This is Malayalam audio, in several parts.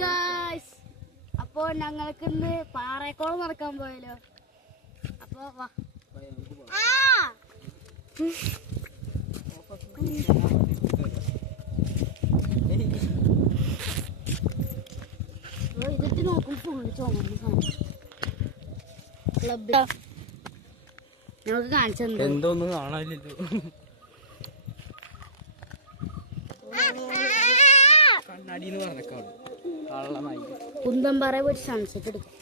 ഗായ്സ്, അപ്പൊ ഞങ്ങൾക്ക് ഇന്ന് പാറേക്കോളം നടക്കാൻ പോയാലോ? അപ്പൊ വാ. ഇതിട്ട് നോക്കും ഫുള്ള് ചുമന്ന ക്ലബ് ഞങ്ങൾക്ക് കാണിച്ചത് എന്തോന്നും കാണാനില്ലല്ലോ. കണ്ണാടിന്ന് പറഞ്ഞേക്കാളു കള്ളനായി. കുന്തമ്പാറ പോയിട്ട് സൺസെറ്റ് എടുക്കും.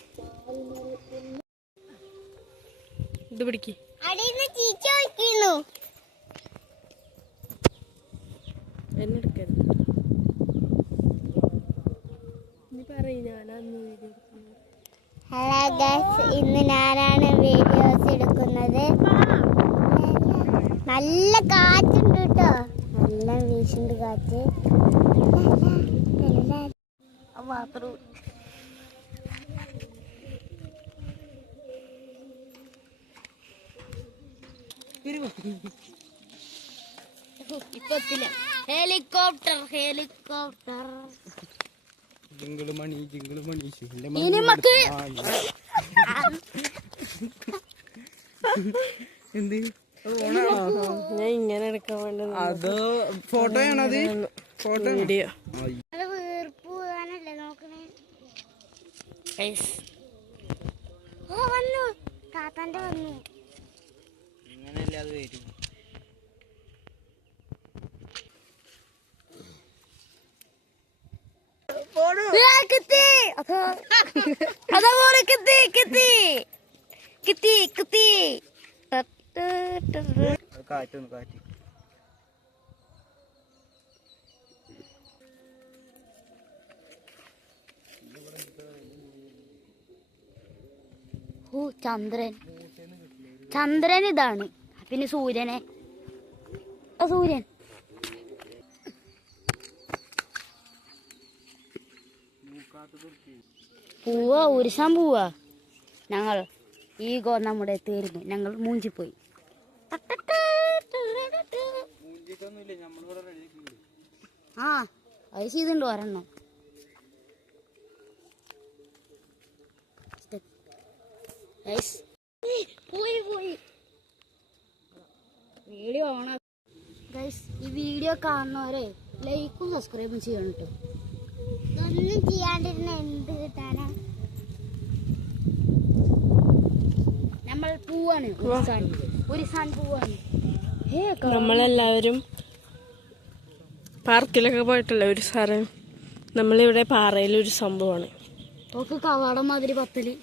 ഇത് പിടിക്ക്. എന്നെടുക്കരുത്. നീ പറയും ഞാനന്ന് വീഡിയോ. ഹലോ ഗൈസ്, ഇന്ന് ഞാനാണ് വീഡിയോസ് എടുക്കുന്നത്. നല്ല കാറ്റുണ്ട് കേട്ടോ, നല്ല വീശുണ്ട് കാറ്റ്. മാത്രം ഇപ്പത്തില്ല. ഹെലികോപ്റ്റർ ഹെലികോപ്റ്റർ ജിങ്കിള് മണി ഇനി മക്ക് എന്ത് ഞാൻ ഇങ്ങനെ എടുക്കാൻ വേണ്ടി അത് ഫോട്ടോയാണത്. ഫോട്ടോ വീഡിയോ വീർപ്പ് പോകാനല്ലേ നോക്കണേ. ഓ വന്നു, താത്താന്റെ വന്നു. ഇങ്ങനെയല്ല അത് വരും. കാറ്റ് ചന്ദ്രൻ ഇതാണ്. പിന്നെ സൂര്യനെ സൂര്യൻ പോവാ ഉരുസാൻ പോവാ. ഞങ്ങൾ ഈഗോ നമ്മുടെ തീർന്നു. ഞങ്ങൾ മൂഞ്ചിപ്പോയി. ആ അത് ചെയ്തിട്ടുണ്ട് ഒരെണ്ണം. വീഡിയോ ഓണാ. ഈ വീഡിയോ കാണുന്നവരെ ലൈക്കും സബ്സ്ക്രൈബും ചെയ്യണം കേട്ടോ. ഇതൊന്നും ചെയ്യാണ്ടിരുന്ന എന്ത് കിട്ടാനാ? നമ്മൾ പോവാണ്, ഉരുസാൻ പോവാണ്. നമ്മളെല്ലാവരും പാർക്കിലൊക്കെ പോയിട്ടല്ലേ ഒരു സാറ്. നമ്മളിവിടെ പാറയിൽ ഒരു സംഭവമാണ്. ഓക്ക് കവാടം മാതിരി പത്തല്.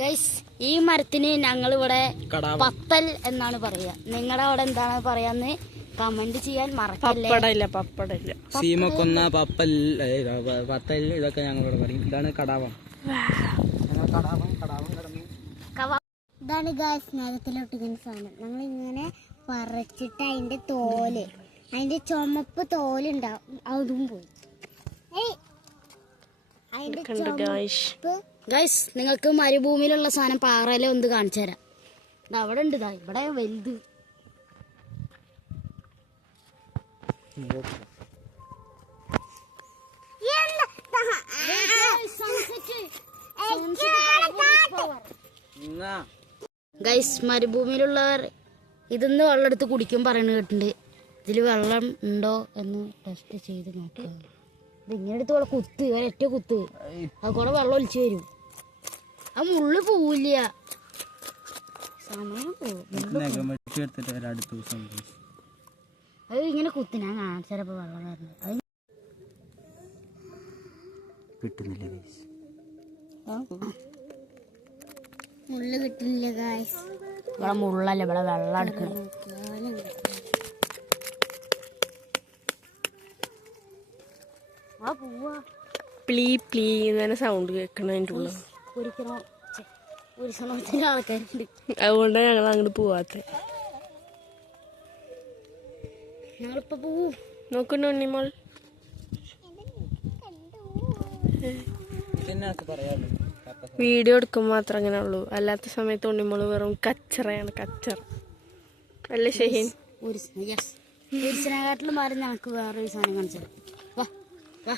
ഗൈസ്, ഈ മരത്തിന് ഞങ്ങളിവിടെ പത്തൽ എന്നാണ് പറയാ. നിങ്ങളുടെ അവിടെ എന്താണ് പറയാന്ന് കമന്റ് ചെയ്യാൻ മറക്കല്ലേ. പപ്പടയില്ല സീമക്കൊന്ന പത്തൽ ഇതൊക്കെ ഞങ്ങളിവിടെ പറയും. ഇതാണ് കടാവം. ഇതാണ് ഗൈസ് സ്നേഹത്തിലൊട്ടിക്കുന്ന സാധനം. ഞങ്ങളിങ്ങനെ പറിച്ചിട്ട് അതിന്റെ ചുമപ്പ് തോലുണ്ടാവും, അതും പോയി. ഗൈസ്, നിങ്ങൾക്ക് മരുഭൂമിയിലുള്ള സാധനം പാറയിലെ ഒന്ന് കാണിച്ചു തരാം. ഇത് അവിടെ ഉണ്ട്, ഇവിടെ വലുത്. ഗൈസ്, മരുഭൂമിയിലുള്ളവർ ഇതൊന്ന് വെള്ളം എടുത്ത് കുടിക്കും പറയുന്നത് കേട്ടിട്ടുണ്ട്. ഇതിൽ വെള്ളം ഉണ്ടോ എന്ന് ടെസ്റ്റ് ചെയ്ത് നോക്കുക. ഇതിങ്ങനെ എടുത്ത് ഇവിടെ കുത്ത്, ഒരൊറ്റ കുത്ത്, അത് കൂടെ വെള്ളം ഒലിച്ചു വരും. ആ മുള്ളു പോവില്ല, സമയം പോകും. അത് ഇങ്ങനെ കുത്തി ഞാൻ കാണിച്ചപ്പോ വെള്ളം വരുന്നത് അത് കിട്ടുന്നില്ല. മുള്ളു കിട്ടില്ല ഗൈസ്. ഇവിടെ മുള്ളല്ല, ഇവിടെ വെള്ളം എടുക്കണം. പ്ലീ പ്ലീ എന്നെ സൗണ്ട് കേൾക്കണം അതിൻ്റെ ഉള്ളിൽ. ആൾക്കാരുണ്ട്, അതുകൊണ്ടാണ് ഞങ്ങൾ അങ്ങോട്ട് പോവാത്ത. ഞങ്ങളിപ്പോ പോവും. നോക്കണോ ഉണ്ണിമോൾ? വീഡിയോ എടുക്കുമ്പോൾ മാത്രം അങ്ങനെ ഉള്ളൂ, അല്ലാത്ത സമയത്ത് ഉണ്ണിമോള് വെറും കച്ചറയാണ്. കച്ചറ അല്ലേ ഷഹീൻ? കുരിശിനെക്കാട്ടിലും മാറി ഞങ്ങൾക്ക് വേറൊരു സാധനം കാണിച്ചത്. വാ വാ.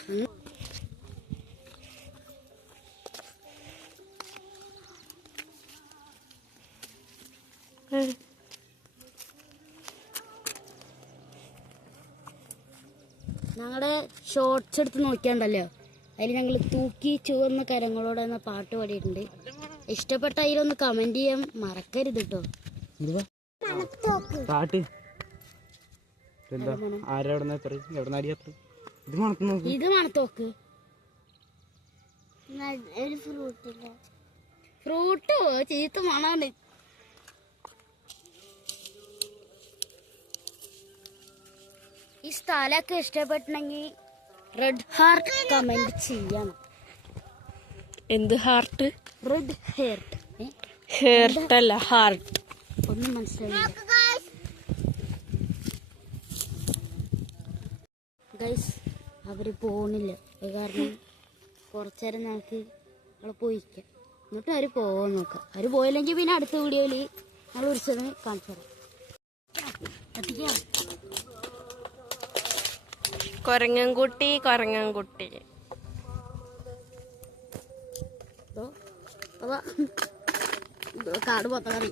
ഞങ്ങളുടെ ഷോർട്സ് എടുത്ത് നോക്കിയാണ്ടല്ലോ, അതിൽ ഞങ്ങൾ തൂക്കി ചുവന്ന കരങ്ങളോടെ എന്ന പാട്ട് പാടിയിട്ടുണ്ട്. ഇഷ്ടപ്പെട്ട അതിലൊന്ന് കമന്റ് ചെയ്യാൻ മറക്കരുത് കേട്ടോ. പാട്ട് ഇത് മണത്തോക്ക് ഒരു ഫ്രൂട്ടില്ല. ഫ്രൂട്ടോ ചീത്ത മണാണ്. ഈ സ്ഥലമൊക്കെ ഇഷ്ടപ്പെട്ടെങ്കിൽ റെഡ് ഹാർട്ട് കമന്റ് ചെയ്യണം. എന്ത് ഹാർട്ട്? Red heart. ഹേർട്ടല്ല, ഹാർട്ട്. ഒന്നും മനസ്സിലായില്ല ഗൈസ്. അവര് പോണില്ല, അത് കാരണം കുറച്ചേരം ഞങ്ങൾക്ക് അവിടെ പോയിരിക്കാം. എന്നിട്ട് അവര് പോവാൻ നോക്കാം. അവര് പോയില്ലെങ്കിൽ പിന്നെ അടുത്ത വീഡിയോയില് ഞങ്ങൾ ഉത്സവം കാണിച്ചു തരാം. എത്തിക്കാം. കൊരങ്ങൻകുട്ടി കൊരങ്ങൻകുട്ടി. കാട് പൊത്തറി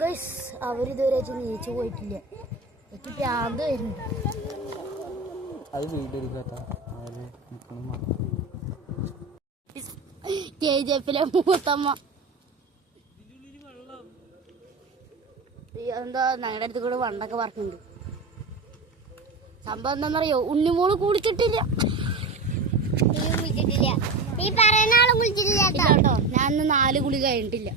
ഗൈസ്. അവരിതുവരെ നീച്ചു പോയിട്ടില്ല. എനിക്ക് പ്രാന്ത് വരുന്നുണ്ട്. KGF-ലെ മൂത്തമ്മ എന്താ ഞങ്ങളുടെ അടുത്ത് കൂടെ വണ്ടൊക്കെ പറക്കുന്നുണ്ട്. സംഭവം എന്താണെന്നറിയോ, ഉണ്ണിമോള് കുളിച്ചിട്ടില്ല. നീ പറയുന്ന ആളും കുളിച്ചിട്ടില്ല കേട്ടോ. ഞാൻ 4 കുളി കഴിഞ്ഞിട്ടില്ല.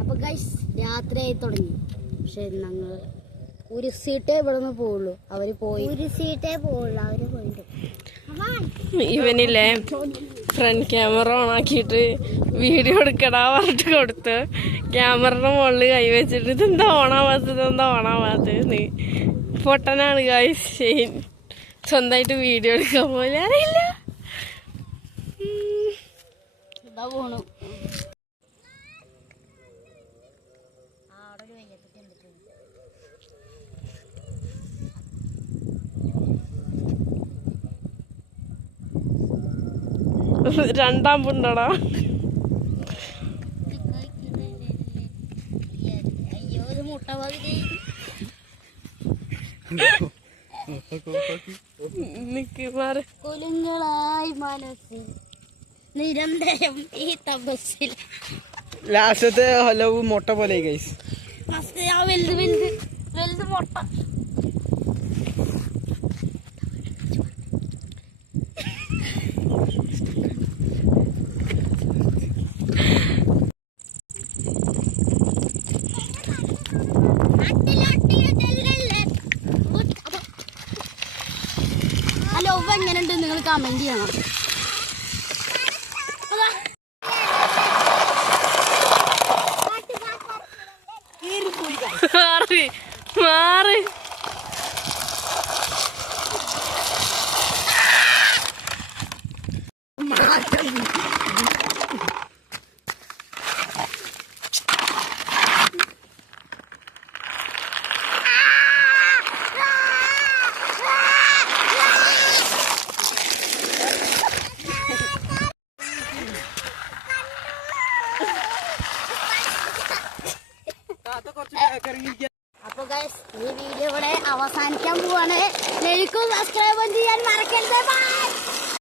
അപ്പൊ ഗൈസ് രാത്രിയായി തുടങ്ങി. പക്ഷെ ഞങ്ങൾ ഒരു സീറ്റേ ഇവിടെ നിന്ന് പോവുള്ളൂ. അവര് പോയി. ഒരു സീറ്റേ പോവുള്ളൂ, അവര് പോയിട്ട്. ഇവനില്ലേ ഫ്രണ്ട് ക്യാമറ ഓൺ ആക്കിയിട്ട് വീഡിയോ എടുക്കടാ പറഞ്ഞിട്ട് കൊടുത്ത് ക്യാമറയുടെ മുകളിൽ കൈവച്ചിട്ട് ഇതെന്താ ഓണാവാത്തത് നീ പൊട്ടനാണ് ഗായ്സ്. ഷെയ്ൻ സ്വന്തമായിട്ട് വീഡിയോ എടുക്കാൻ പോലെ അറിയില്ല. ഇതാ പോണു. രണ്ടാം പുണ്ടടാ. അയ്യോ ഇത് മുട്ട പകുതി. നിക്ക് മാറി. കൊലുങ്ങളായി മനസ്സിൽ നിരന്തരം ഈ തപസ്സിൽ. ലാസ്റ്റത്തെ ഹലവ് മുട്ട പോലെ ഗൈസ്. വലുത് മുട്ട. ഹലോ എങ്ങനെയുണ്ട് നിങ്ങൾ കമന്റ് ചെയ്യണം. മാറി മാറി. അപ്പൊ ഗൈസ് ഈ വീഡിയോ ഇവിടെ അവസാനിക്കാൻ പോവാണ്. എനിക്കും സബ്സ്ക്രൈബ് ചെയ്യാൻ മറക്കരുത്. ബൈ.